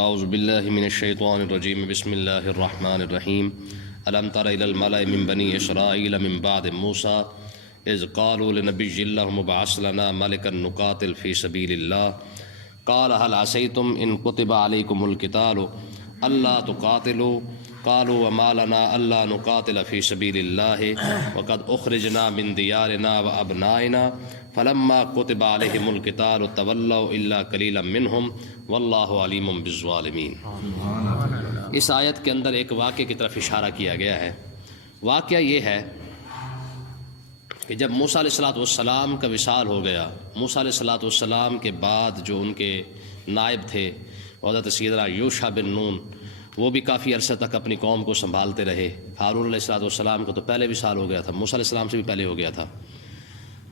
اعوذ باللہ من الشیطان الرجیم بسم اللہ الرحمن الرحیم الم تر الی الملأ من بنی اسرائیل من بعد موسیٰ اذ قالوا لنبی لهم ابعث لنا ملکا نقاتل فی سبیل اللہ قال هل عصیتم ان کتب علیکم القتال الا تقاتلوا قالوا وما لنا الا نقاتل فی سبیل اللہ وقد اخرجنا من دیارنا وابنائنا فلما كتب عليهم القتال تولوا الا قليلا منهم واللہ علیم بالظالمین۔ اس آیت کے اندر ایک واقعے کی طرف اشارہ کیا گیا ہے۔ واقعہ یہ ہے کہ جب موسیٰ علیہ السلام کا وصال ہو گیا، موسیٰ علیہ السلام کے بعد جو ان کے نائب تھے حضرت سیدنا یوشع بن نون، وہ بھی کافی عرصے تک اپنی قوم کو سنبھالتے رہے۔ ہارون علیہ السلام کا تو پہلے وصال ہو گیا تھا، موسیٰ علیہ السلام سے بھی پہلے ہو گیا تھا۔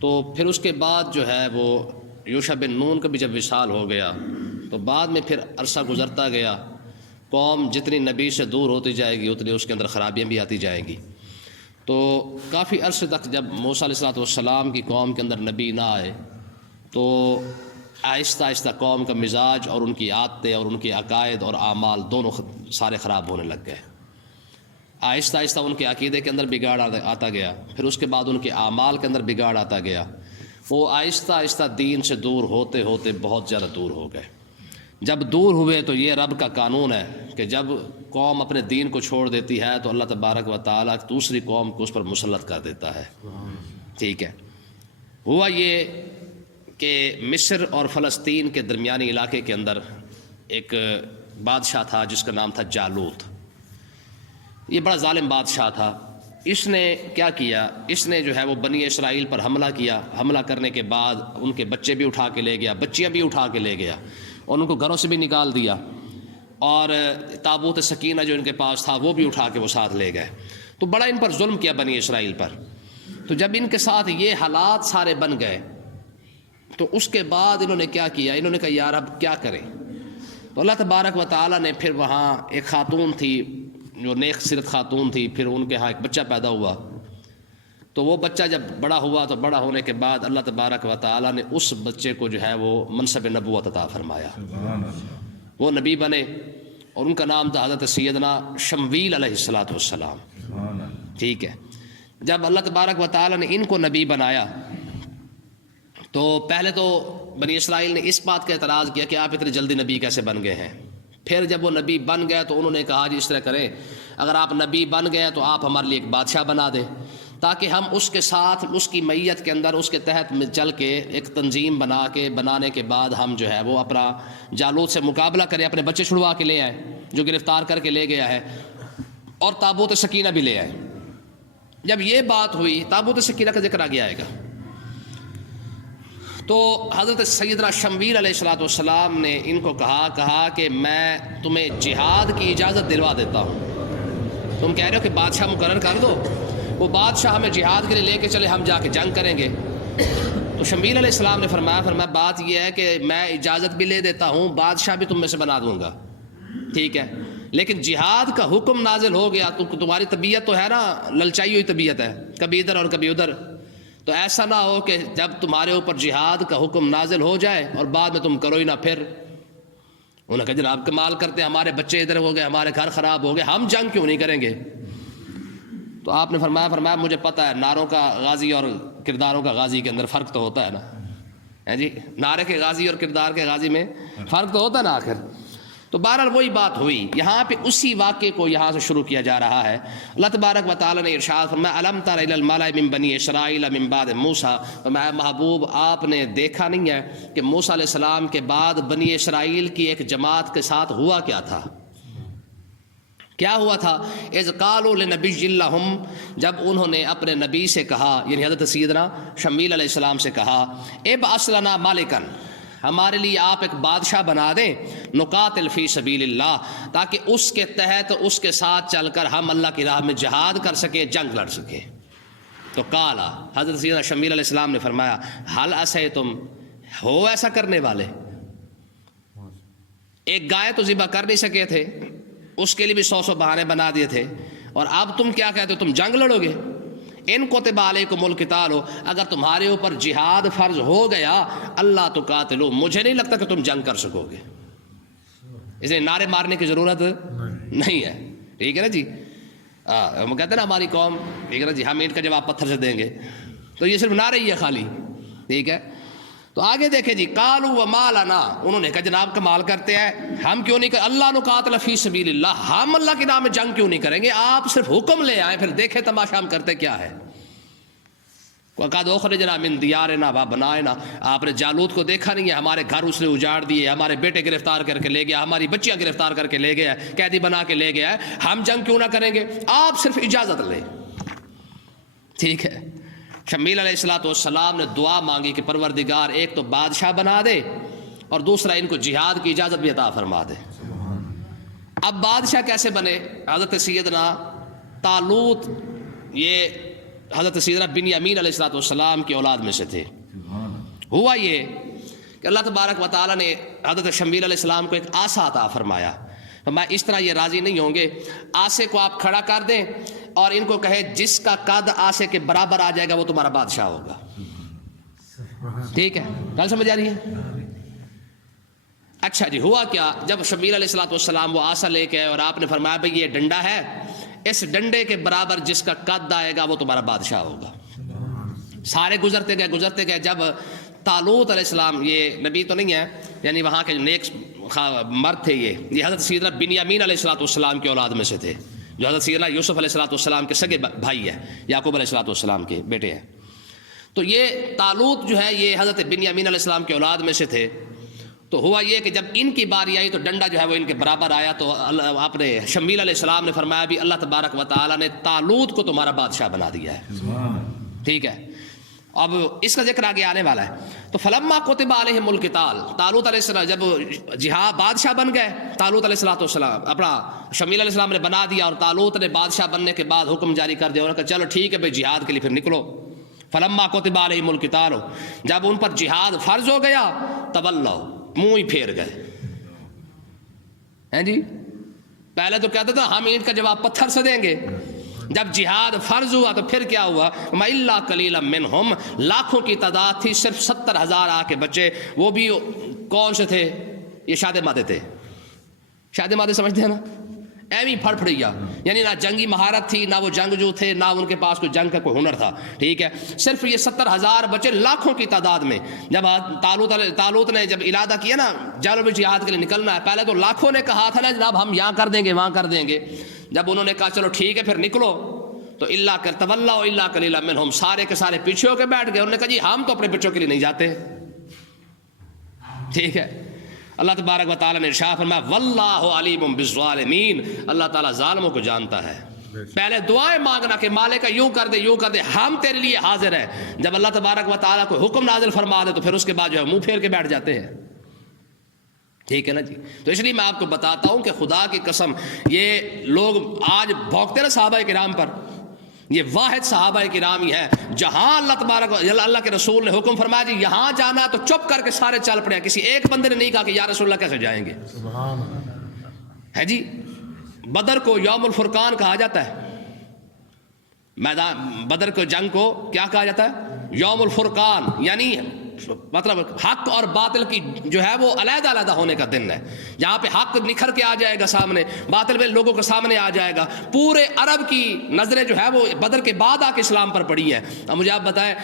تو پھر اس کے بعد جو ہے وہ یوشع بن نون کا بھی جب وصال ہو گیا تو بعد میں پھر عرصہ گزرتا گیا، قوم جتنی نبی سے دور ہوتی جائے گی اتنی اس کے اندر خرابیاں بھی آتی جائیں گی۔ تو کافی عرصے تک جب موسیٰ علیہ السلام کی قوم کے اندر نبی نہ آئے تو آہستہ آہستہ قوم کا مزاج اور ان کی عادتیں اور ان کے عقائد اور اعمال دونوں سارے خراب ہونے لگ گئے۔ آہستہ آہستہ ان کے عقیدے کے اندر بگاڑ آتا گیا، پھر اس کے بعد ان کے اعمال کے اندر بگاڑ آتا گیا۔ وہ آہستہ آہستہ دین سے دور ہوتے ہوتے بہت زیادہ دور ہو گئے۔ جب دور ہوئے تو یہ رب کا قانون ہے کہ جب قوم اپنے دین کو چھوڑ دیتی ہے تو اللہ تبارک و تعالیٰ دوسری قوم کو اس پر مسلط کر دیتا ہے۔ ٹھیک ہے، ہوا یہ کہ مصر اور فلسطین کے درمیانی علاقے کے اندر ایک بادشاہ تھا جس کا نام تھا جالوت۔ یہ بڑا ظالم بادشاہ تھا۔ اس نے کیا کیا، اس نے جو ہے وہ بنی اسرائیل پر حملہ کیا۔ حملہ کرنے کے بعد ان کے بچے بھی اٹھا کے لے گیا، بچیاں بھی اٹھا کے لے گیا اور ان کو گھروں سے بھی نکال دیا، اور تابوت سکینہ جو ان کے پاس تھا وہ بھی اٹھا کے وہ ساتھ لے گئے۔ تو بڑا ان پر ظلم کیا بنی اسرائیل پر۔ تو جب ان کے ساتھ یہ حالات سارے بن گئے تو اس کے بعد انہوں نے کیا کیا، انہوں نے کہا یار اب کیا کریں۔ تو اللہ تبارک و تعالیٰ نے پھر وہاں ایک خاتون تھی جو نیک سیرت خاتون تھی، پھر ان کے ہاں ایک بچہ پیدا ہوا۔ تو وہ بچہ جب بڑا ہوا تو بڑا ہونے کے بعد اللہ تبارک و تعالیٰ نے اس بچے کو جو ہے وہ منصب نبوت عطا فرمایا۔ وہ نبی بنے اور ان کا نام تھا حضرت سیدنا شمویل علیہ السلام۔ ٹھیک ہے، جب اللہ تبارک و تعالیٰ نے ان کو نبی بنایا تو پہلے تو بنی اسرائیل نے اس بات کا اعتراض کیا کہ آپ اتنے جلدی نبی کیسے بن گئے ہیں۔ پھر جب وہ نبی بن گئے تو انہوں نے کہا جی اس طرح کریں، اگر آپ نبی بن گئے تو آپ ہمارے لیے ایک بادشاہ بنا دیں تاکہ ہم اس کے ساتھ اس کی معیت کے اندر اس کے تحت میں چل کے ایک تنظیم بنانے کے بعد ہم جو ہے وہ اپنا جالوت سے مقابلہ کریں، اپنے بچے چھڑوا کے لے آئیں جو گرفتار کر کے لے گیا ہے، اور تابوت سکینہ بھی لے آئیں۔ جب یہ بات ہوئی، تابوت سکینہ کا ذکر آگے آئے گا، تو حضرت سیدنا شمویل علیہ السلام نے ان کو کہا کہ میں تمہیں جہاد کی اجازت دلوا دیتا ہوں۔ تم کہہ رہے ہو کہ بادشاہ مقرر کر دو، وہ بادشاہ ہمیں جہاد کے لیے لے کے چلے، ہم جا کے جنگ کریں گے۔ تو شمویل علیہ السلام نے فرمایا بات یہ ہے کہ میں اجازت بھی لے دیتا ہوں، بادشاہ بھی تم میں سے بنا دوں گا، ٹھیک ہے، لیکن جہاد کا حکم نازل ہو گیا تو تمہاری طبیعت تو ہے نا للچائی ہوئی طبیعت ہے، کبھی ادھر اور کبھی ادھر، تو ایسا نہ ہو کہ جب تمہارے اوپر جہاد کا حکم نازل ہو جائے اور بعد میں تم کرو ہی نہ۔ پھر انہوں نے کہا جناب کمال کرتے ہیں، ہمارے بچے ادھر ہو گئے، ہمارے گھر خراب ہو گئے، ہم جنگ کیوں نہیں کریں گے؟ تو آپ نے فرمایا مجھے پتہ ہے نعروں کا غازی اور کرداروں کا غازی کے اندر فرق تو ہوتا ہے نا، جی نعرے کے غازی اور کردار کے غازی میں فرق تو ہوتا ہے نا آخر۔ تو بہرحال وہی بات ہوئی، یہاں پہ اسی واقعے کو یہاں سے شروع کیا جا رہا ہے۔ اللہ تبارک و تعالیٰ نے ارشاد فرمایا الم تر الی الملأ من بنی اسرائیل من بعد موسیٰ، فرمایا محبوب آپ نے دیکھا نہیں ہے کہ موسیٰ علیہ السلام کے بعد بنی اسرائیل کی ایک جماعت کے ساتھ ہوا کیا تھا؟ کیا ہوا تھا؟ اذ قالوا لنبی لہم، جب انہوں نے اپنے نبی سے کہا، یعنی حضرت سیدنا شمویل علیہ السلام سے کہا ابعث لنا ملکا، ہمارے لیے آپ ایک بادشاہ بنا دیں، نقاتل فی سبیل اللہ، تاکہ اس کے تحت اس کے ساتھ چل کر ہم اللہ کی راہ میں جہاد کر سکیں، جنگ لڑ سکیں۔ تو قالا، حضرت سیدنا شمویل علیہ السلام نے فرمایا حل عصیتم، ہو ایسا کرنے والے؟ ایک گائے تو ذبح کر نہیں سکے تھے، اس کے لیے بھی 100 بہانے بنا دیے تھے، اور اب تم کیا کہتے ہو تم جنگ لڑو گے؟ ان کتب علیکم القتال، اگر تمہارے اوپر جہاد فرض ہو گیا، اللہ تقاتلوا، مجھے نہیں لگتا کہ تم جنگ کر سکو گے۔ اس لیے نعرے مارنے کی ضرورت نہیں ہے، ٹھیک ہے نا جی. ہم کہتے ہیں نا ہماری قوم، ٹھیک ہے نا جی، ہم اینٹ کا جواب پتھر سے دیں گے، تو یہ صرف نعرے ہی ہے خالی، ٹھیک ہے. تو آگے دیکھیں جی، قالوا وما لنا، انہوں نے کہا جناب کمال کرتے ہیں، ہم کیوں نہیں اللہ نقاتل فی سبیل اللہ، ہم اللہ کے نام میں جنگ کیوں نہیں کریں گے، آپ صرف حکم لے آئیں، پھر دیکھیں تماشا ہم کرتے کیا ہے. وَقَدْ أُخْرِجْنَا مِنْ دِيَارِنَا وَأَبْنَائِنَا، آپ نے جالوت کو دیکھا نہیں ہے، ہمارے گھر اس نے اجاڑ دیے، ہمارے بیٹے گرفتار کر کے لے گیا، ہماری بچیاں گرفتار کر کے لے گیا، قیدی بنا کے لے گیا ہے، ہم جنگ کیوں نہ کریں گے، آپ صرف اجازت لیں. ٹھیک ہے. شمیل علیہ السلام نے دعا مانگی کہ پروردگار ایک تو بادشاہ بنا دے اور دوسرا ان کو جہاد کی اجازت بھی عطا فرما دے. اب بادشاہ کیسے بنے؟ حضرت سیدنا طالوت یہ حضرت سیدنا بنیامین علیہ السلام کی اولاد میں سے تھے. ہوا یہ کہ اللہ تبارک و تعالیٰ نے حضرت شمیل علیہ السلام کو ایک آسا عطا فرمایا. میں اس طرح یہ راضی نہیں ہوں گے، آسے کو آپ کھڑا کر دیں اور ان کو کہے جس کا قد آسے کے برابر آ جائے گا وہ تمہارا بادشاہ ہوگا. ٹھیک ہے، کل سمجھ آ رہی ہے؟ اچھا جی، ہوا کیا، جب شمیل علیہ السلام وہ آسا لے کے آئے اور آپ نے فرمایا بھئی یہ ڈنڈا ہے، اس ڈنڈے کے برابر جس کا قد آئے گا وہ تمہارا بادشاہ ہوگا. سارے گزرتے گئے. جب طالوت علیہ السلام، یہ نبی تو نہیں ہے، یعنی وہاں کے نیک مرد تھے، یہ حضرت سیدنا بنیامین علیہ السلام کی اولاد میں سے تھے، جو حضرت سیدنا یوسف علیہ السلام کے سگے بھائی ہے، یعقوب علیہ السلام کے بیٹے ہیں. تو یہ طالوت جو ہے یہ حضرت بنیامین علیہ السلام کی اولاد میں سے تھے. تو ہوا یہ کہ جب ان کی باری آئی تو ڈنڈا جو ہے وہ ان کے برابر آیا، تو آپ نے شمیل علیہ السلام نے فرمایا بھی اللہ تبارک و تعالیٰ نے طالوت کو تمہارا بادشاہ بنا دیا ہے. ٹھیک ہے، اب اس کا ذکر آگے آنے والا ہے. تو فلما کتب علیہم القتال، طالوت علیہ السلام جب جہاد بادشاہ بن گئے، طالوت علیہ السلام اپنا شمیل علیہ السلام نے بنا دیا، اور طالوت نے بادشاہ بننے کے بعد حکم جاری کر دیا، انہوں نے کہا چلو ٹھیک ہے بھائی جہاد کے لیے پھر نکلو. فلما کتب علیہم القتال، جب ان پر جہاد فرض ہو گیا، تولوا، منہ ہی پھیر گئے. ہیں جی، پہلے تو کہتے تھا ہم اینٹ کا جواب پتھر سے دیں گے، جب جہاد فرض ہوا تو پھر کیا ہوا، الا قلیلا منہم، لاکھوں کی تعداد تھی، صرف 70,000 آ کے بچے. وہ بھی کون سے تھے؟ یہ شاد مادے تھے. شاد مادے سمجھتے ہیں نا، ایویں پھڑ پھڑیا، یعنی نہ جنگی مہارت تھی، نہ وہ جنگجو تھے، نہ ان کے پاس کوئی جنگ کا کوئی ہنر تھا. ٹھیک ہے، صرف یہ 70,000 بچے لاکھوں کی تعداد میں. جب طالوت نے جب ارادہ کیا نا جنگ میں جہاد کے لیے نکلنا ہے، پہلے تو لاکھوں نے کہا تھا نا جناب ہم یہاں کر دیں گے وہاں کر دیں گے. جب انہوں نے کہا چلو ٹھیک ہے پھر نکلو، تو اللہ کر تولوا الا قلیلا منہم، سارے کے سارے پیچھے ہو کے بیٹھ گئے. انہوں نے کہا جی ہم تو اپنے بچوں کے لیے نہیں جاتے. ٹھیک ہے، اللہ تبارک و تعالیٰ نے ارشاد فرمایا واللہ علیم بالظالمین، اللہ تعالیٰ ظالموں کو جانتا ہے. پہلے دعائیں مانگنا کہ مالک یوں کر دے یوں کر دے، ہم تیرے لیے حاضر ہیں. جب اللہ تبارک و تعالیٰ کو حکم نازل فرما دے تو پھر اس کے بعد جو ہے منہ پھیر کے بیٹھ جاتے ہیں. ٹھیک ہے نا جی. تو اس لیے میں آپ کو بتاتا ہوں کہ خدا کی قسم یہ لوگ آج بھونکتے نا صحابہ کرام پر، یہ واحد صحابہ کرام ہی ہے جہاں اللہ تبارک اللہ کے رسول نے حکم فرمایا جی یہاں جانا تو چپ کر کے سارے چل پڑے. کسی ایک بندے نے نہیں کہا کہ یا رسول اللہ کیسے جائیں گے. ہے جی، بدر کو یوم الفرقان کہا جاتا ہے، میدان بدر کو جنگ کو کیا کہا جاتا ہے؟ یوم الفرقان، یعنی مطلب حق اور باطل کی جو ہے وہ علیحدہ علیحدہ ہونے کا دن ہے، جہاں پہ حق نکھر کے آ جائے گا سامنے، باطل میں لوگوں کے سامنے آ جائے گا. پورے عرب کی نظریں جو ہے وہ بدر کے بعد آ کے اسلام پر پڑی ہیں. اب مجھے آپ بتائیں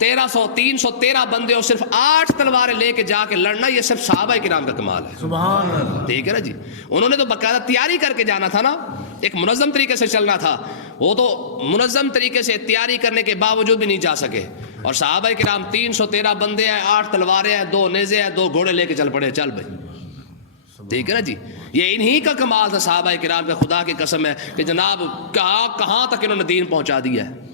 313 بندے اور صرف 8 تلواریں لے کے جا کے لڑنا، یہ صرف صحابہ کرام کا کمال ہے. سبحان اللہ. ٹھیک ہے نا جی، انہوں نے تو باقاعدہ تیاری کر کے جانا تھا نا، ایک منظم طریقے سے چلنا تھا. وہ تو منظم طریقے سے تیاری کرنے کے باوجود بھی نہیں جا سکے. اور صحابہ کرام 313 بندے ہیں، 8 تلواریں ہیں، 2 نیزے ہیں، 2 گھوڑے لے کے چل پڑے، چل بھائی. ٹھیک ہے نا جی، یہ انہی کا کمال تھا صحابہ کرام کا. خدا کی قسم ہے کہ جناب کہاں تک انہوں نے دین پہنچا دیا ہے.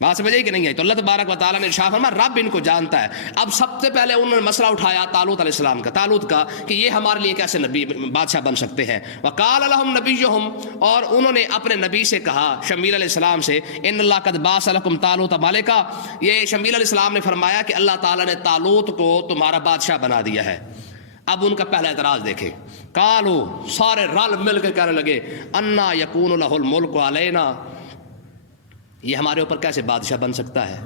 بات سمجھ آئی کہ نہیں ہے؟ تو اللہ تبارک و تعالیٰ نے ارشاد فرمایا رب ان کو جانتا ہے. اب سب سے پہلے انہوں نے مسئلہ اٹھایا طالوت علیہ السلام کا، طالوت کا، کہ یہ ہمارے لیے کیسے نبی بادشاہ بن سکتے ہیں. وقال لهم نبیہم، اور انہوں نے اپنے نبی سے کہا شمیل علیہ السلام سے، ان اللہ قد بعث لکم طالوت ملکا، یہ شمیل علیہ السلام نے فرمایا کہ اللہ تعالیٰ نے طالوت کو تمہارا بادشاہ بنا دیا ہے. اب ان کا پہلا اعتراض دیکھیں. قالوا، سارے رل مل کے کہنے لگے، انا یکون لہ الملک علینا، یہ ہمارے اوپر کیسے بادشاہ بن سکتا ہے؟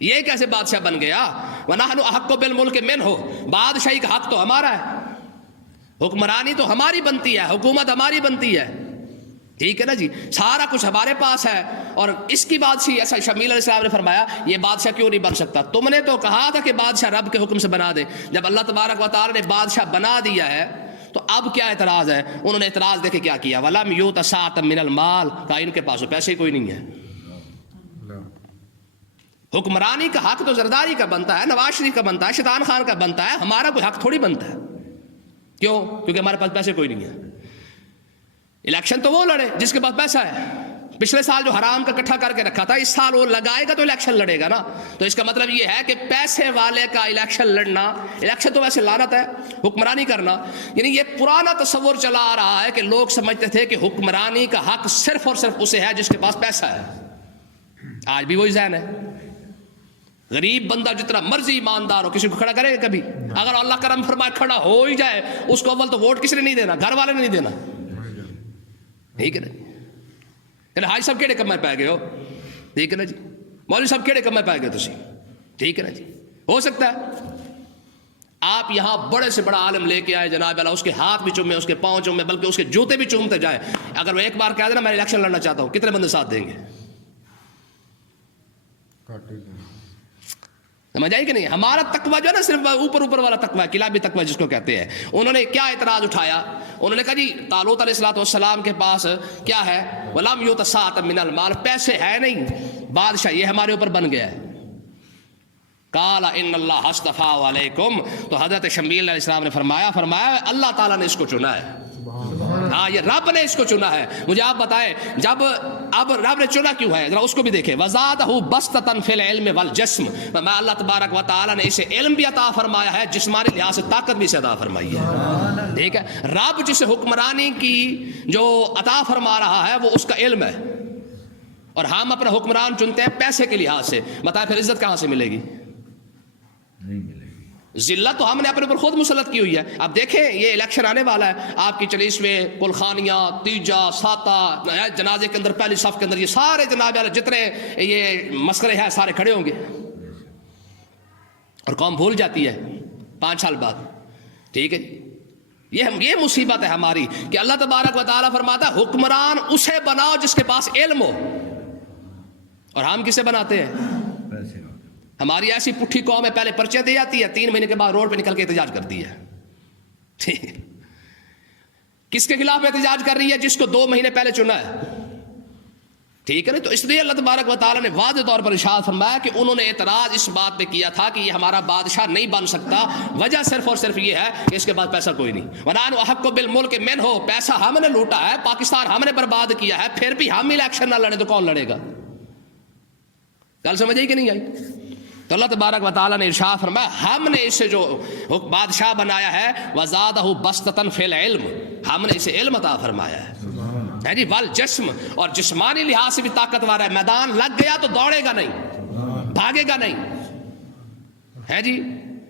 یہ کیسے بادشاہ بن گیا؟ وَنَحْنُ أَحَقُّ بِالْمُلْكِ مِنْهُ، بادشاہی کا حق تو ہمارا ہے. حکمرانی تو ہماری بنتی ہے، حکومت ہماری بنتی ہے، ٹھیک ہے نا جی، سارا کچھ ہمارے پاس ہے. اور اس کی بادشاہی ایسا شمیل علیہ السلام نے فرمایا یہ بادشاہ کیوں نہیں بن سکتا؟ تم نے تو کہا تھا کہ بادشاہ رب کے حکم سے بنا دے. جب اللہ تبارک و تعالی نے بادشاہ بنا دیا ہے تو اب کیا اعتراض ہے؟ انہوں نے اعتراض دیکھے کیا کیا، وَلَمْ يُؤْتَ سَعَةً مِّنَ الْمَالِ، کہا ان کے پاس پیسے کوئی نہیں ہے. حکمرانی کا حق تو زرداری کا بنتا ہے، نواز شریف کا بنتا ہے، شیطان خان کا بنتا ہے، ہمارا کوئی حق تھوڑی بنتا ہے. کیوں؟ کیونکہ ہمارے پاس پیسے کوئی نہیں ہے. الیکشن تو وہ لڑے جس کے پاس پیسہ ہے. پچھلے سال جو حرام کا اکٹھا کر کے رکھا تھا، اس سال وہ لگائے گا تو الیکشن لڑے گا نا. تو اس کا مطلب یہ ہے کہ پیسے والے کا الیکشن لڑنا، الیکشن تو ویسے لعنت ہے، حکمرانی کرنا. یعنی یہ پرانا تصور چلا آ رہا ہے کہ لوگ سمجھتے تھے کہ حکمرانی کا حق صرف اور صرف اسے ہے جس کے پاس پیسہ ہے. آج بھی وہی ذہن ہے. غریب بندہ جتنا مرضی ایماندار ہو، کسی کو کھڑا کرے گا کبھی؟ اگر اللہ کرم فرمائے کھڑا ہو ہی جائے، اس کو اول تو ووٹ کس نے نہیں دینا؟ گھر والے نے نہیں دینا. ٹھیک ہے نا جی؟ حاج صاحب کہڑے کمے پی گئے ہو؟ ٹھیک ہے نا جی. مولوی صاحب کہڑے کمے پی گئے تسی؟ ٹھیک ہے نا جی. ہو سکتا ہے آپ یہاں بڑے سے بڑا عالم لے کے آئے جناب اللہ، اس کے ہاتھ بھی چومے، اس کے پاؤں چومے، بلکہ اس کے جوتے بھی چومتے جائے. اگر وہ ایک بار کہہ دینا میں الیکشن لڑنا چاہتا ہوں، کتنے بندے ساتھ دیں گے؟ سمجھ آئی کہ نہیں؟ ہمارا تقویٰ جو ہے نا صرف اوپر والا تقویٰ، کلابی تقویٰ جس کو کہتے ہیں. انہوں نے کیا اعتراض اٹھایا؟ انہوں نے کہا جی طالوت علیہ الصلوۃ والسلام کے پاس کیا ہے؟ وَلَمْ يُؤْتَ سَعَةً مِّنَ الْمَالِ، پیسے ہے نہیں، بادشاہ یہ ہمارے اوپر بن گیا ہے. قَالَ إِنَّ اللَّهَ اصْطَفَاهُ عَلَيْكُمْ، تو حضرت شمیل علیہ السلام نے فرمایا اللہ تعالیٰ نے اس کو چنا ہے. ہاں یہ رب نے اس کو چنا ہے. مجھے آپ بتائیں جب اب رب نے چنا کیوں ہے؟ ذرا اس کو بھی دیکھیں. وَزَادَهُ بَسْطَةً فِي الْعِلْمِ وَالْجِسْمِ، میں اللہ تبارک و تعالیٰ نے اسے علم بھی عطا فرمایا ہے، جسمانی لحاظ سے طاقت بھی اسے عطا فرمائی ہے. ٹھیک ہے، رب جسے حکمرانی کی جو عطا فرما رہا ہے وہ اس کا علم ہے، اور ہم اپنا حکمران چنتے ہیں پیسے کے لحاظ سے. بتائیں پھر عزت کہاں سے ملے گی؟ ذلت تو ہم نے اپنے اوپر خود مسلط کی ہوئی ہے. اب دیکھیں یہ الیکشن آنے والا ہے، آپ کی 40ویں کلخانیاں، تیجا، ساتا، جنازے کے اندر پہلی صف کے اندر یہ سارے جناب جتنے یہ مسخرے ہیں سارے کھڑے ہوں گے، اور قوم بھول جاتی ہے 5 سال بعد. ٹھیک ہے، یہ مصیبت ہے ہماری کہ اللہ تبارک و تعالیٰ فرماتا ہے حکمران اسے بناؤ جس کے پاس علم ہو، اور ہم کسے بناتے ہیں؟ ہماری ایسی پٹھی قوم ہے، پہلے پرچے دے جاتی ہے، 3 مہینے کے بعد روڈ پہ نکل کے احتجاج کرتی ہے. کس کے خلاف احتجاج کر رہی ہے؟ جس کو 2 مہینے پہلے چنا ہے. ٹھیک ہے نا؟ تو اس لیے اللہ تبارک و تعالیٰ نے واضح طور پر ارشاد فرمایا کہ انہوں نے اعتراض اس بات پہ کیا تھا کہ یہ ہمارا بادشاہ نہیں بن سکتا. وجہ صرف اور صرف یہ ہے کہ اس کے پاس پیسہ کوئی نہیں. وَنَحْنُ أَحَقُّ بِالْمُلْكِ مِنْهُ، پیسہ ہم نے لوٹا ہے، پاکستان ہم نے برباد کیا ہے، پھر بھی ہم الیکشن نہ لڑیں تو کون لڑے گا؟ گل سمجھ آئی کہ نہیں آئی؟ تو اللہ تبارک و تعالیٰ نے ارشاد فرمایا ہم نے اسے جو بادشاہ بنایا ہے وَزَادَهُ بَسْطَةً فِي الْعِلْمِ، ہم نے اسے علم عطا فرمایا ہے جی. والجسم، اور جسمانی لحاظ سے بھی طاقتور ہے. میدان لگ گیا تو دوڑے گا نہیں، بھاگے گا نہیں ہے جی،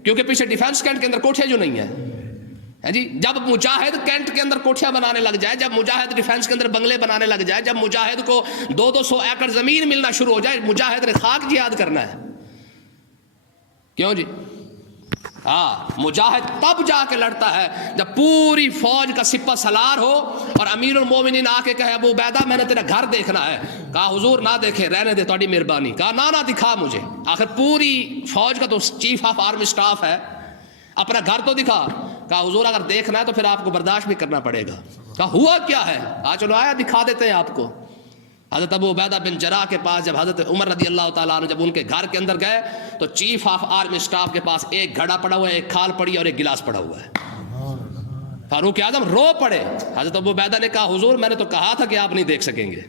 کیونکہ پیچھے ڈیفنس کینٹ کے اندر کوٹھے جو نہیں ہے جی. جب مجاہد کینٹ کے اندر کوٹھیاں بنانے لگ جائے، جب مجاہد ڈیفنس کے اندر بنگلے بنانے لگ جائے، جب مجاہد کو 200 ایکڑ زمین ملنا شروع ہو جائے، مجاہد نے خاک جہاد کرنا ہے. کیوں جی؟ ہاں، مجاہد تب جا کے لڑتا ہے جب پوری فوج کا سپہ سالار ہو اور امیر المومنین آ کے کہے ابو عبیدہ میں نے تیرا گھر دیکھنا ہے. کہا حضور نہ دیکھے، رہنے دے تہاڈی مہربانی. کہا نہ دکھا مجھے. آخر پوری فوج کا تو چیف آف آرمی سٹاف ہے، اپنا گھر تو دکھا. کہا حضور اگر دیکھنا ہے تو پھر آپ کو برداشت بھی کرنا پڑے گا. کہا ہوا کیا ہے؟ چلو آیا دکھا دیتے ہیں آپ کو. حضرت ابو عبیدہ بن جراح کے پاس جب حضرت عمر رضی اللہ تعالیٰ عنہ جب ان کے گھر کے اندر گئے تو چیف آف آرمی سٹاف کے پاس ایک گھڑا پڑا ہوا ہے، ایک کھال پڑی اور ایک گلاس پڑا ہوا ہے. فاروق اعظم رو پڑے. حضرت ابو عبیدہ نے کہا حضور میں نے تو کہا تھا کہ آپ نہیں دیکھ سکیں گے.